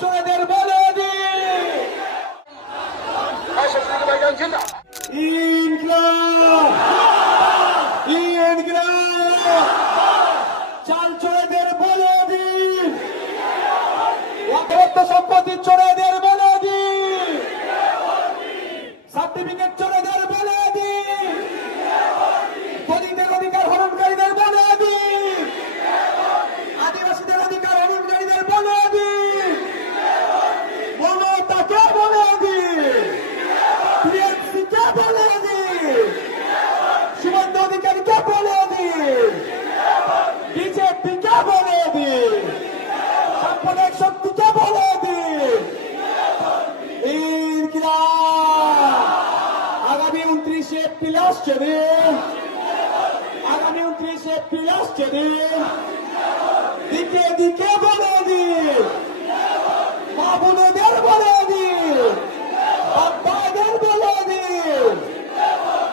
চোরেদের বলে দি ইনকলাব ইনকলাব চাল চোরেদের বলে দি সম্পত্তি চোরেদের বলে দি সার্টিফিকেট চোরেদের বলে দি দলিতের অধিকার হরণকারীদের বলে দি আদিবাসীদের অধিকার হরণকারীদের বলে দি মমতাকে বলে দি টিএমসিকে বলে দি সুমন্ত অধিকারীকে বলে দি বিজেপিকে বলে দি সাম্প্রদায়িক শক্তিকে বলে দি আগামী 29 এপ্রিল আসছে দিন আগামী 29 এপ্রিল আসছে দিন দিকে দিকে বলে দি মা বোনদের বলে দি বাবাদের বলে দি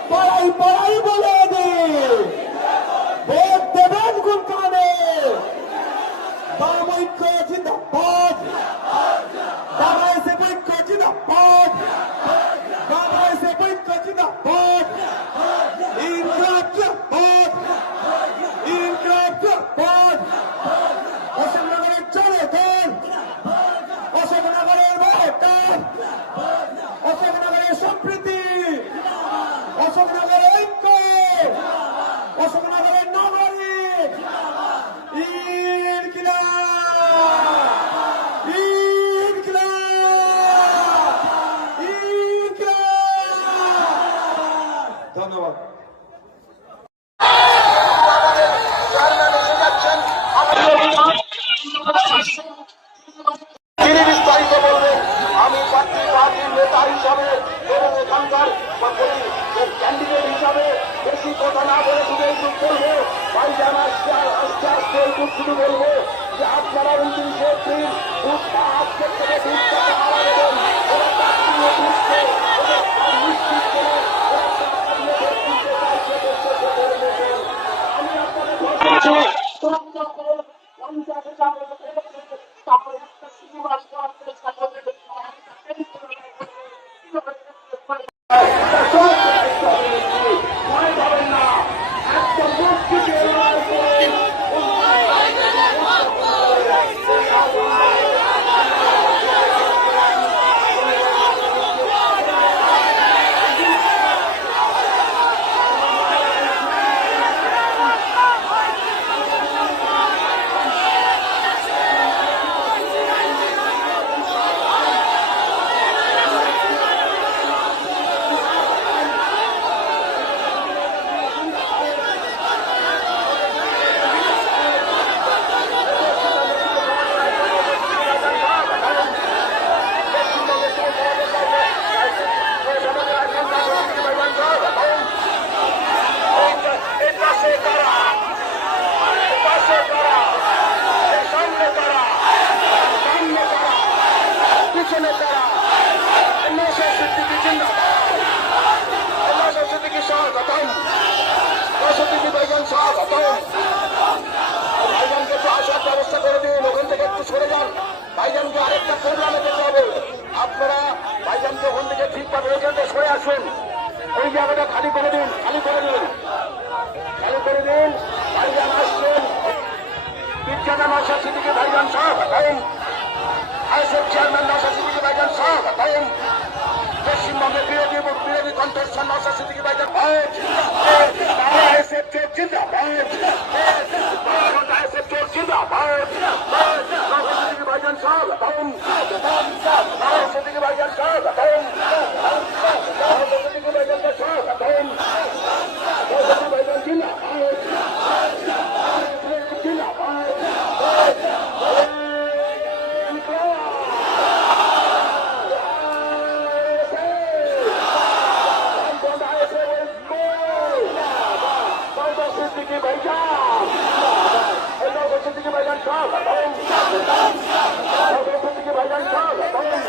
পড়াই পড়াই বলে দি ভোট দেবেন কোন কারণে বাম ঐক্য জিন্দাবাদ বাবা এসে ঐক্য জিন্দাবাদ বাবা এসে ঐক্য জিন্দাবাদ ইনকলাব জিন্দাবাদ ইনকলাব জিন্দাবাদ অশোকনগরের জনগণ অশোকনগরের ভোটার অশোকনগরের সম্প্রীতি অশোকনগরের ঐক্য অশোকনগরের নাগরিক ইনকলাব ইনকলাব ইনকলাব ধন্যবাদ তিনি বিস্তারিত বলবেন। আমি পার্টির নেতা হিসাবে এবং এখানকার ক্যান্ডিডেট হিসাবে বেশি কথা না বলে শুধু এইটুক বলবো, ভাইজান আস্তে আস্তে এইটুক শুধু বলবো যে আপনারা 29 এপ্রিল আজকের থেকে বুথটাকে হারা দেবেন এবং নিশ্চিত করে আমি আপনাদের ভাইজানকে তো আসার ব্যবস্থা করে দিন, ওখান থেকে একটু সরে যান, ভাইজানকে আরেকটা প্রোগ্রামে যেতে হবে। আপনারা ভাইজানকে ওখান থেকে ঠিকভাবে ওখান থেকে সরে আসুন, ওই জায়গাটা খালি করে দিন, খালি করে দিন, খালি করে দিন। ভাইজান আসছেন, বিজ্ঞানা নওশাদ সিদ্দিকী ভাইজান সাহেব হতাইন, আইএসএফ চেয়ারম্যান নওশাদ সিদ্দিকী ভাইজান সাহেব হতাইন, পশ্চিমবঙ্গের বিরোধী কণ্ঠস্বর নওশাদ সিদ্দিকী ভাইজান আইএসএফ চোর জিন্দাবাদ, আইএসএফ চোর জিন্দাবাদ, নওশাদ সিদ্দিকী ভাইজান সাহেব হতাইন, নওশাদ সিদ্দিকী ভাইজান সাহেব হতাইন, নওশাদ সিদ্দিকী ভাইজান সাহেব হতাইন, নওশাদ সিদ্দিকী ভাইজান জিন্দাবাদ, জিন্দাবাদ। ভাইজান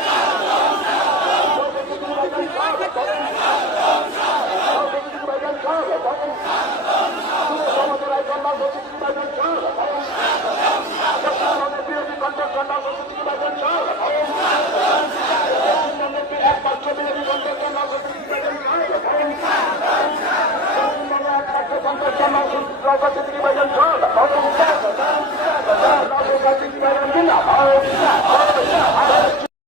নওশাদ সিদ্দিকী ভাইজান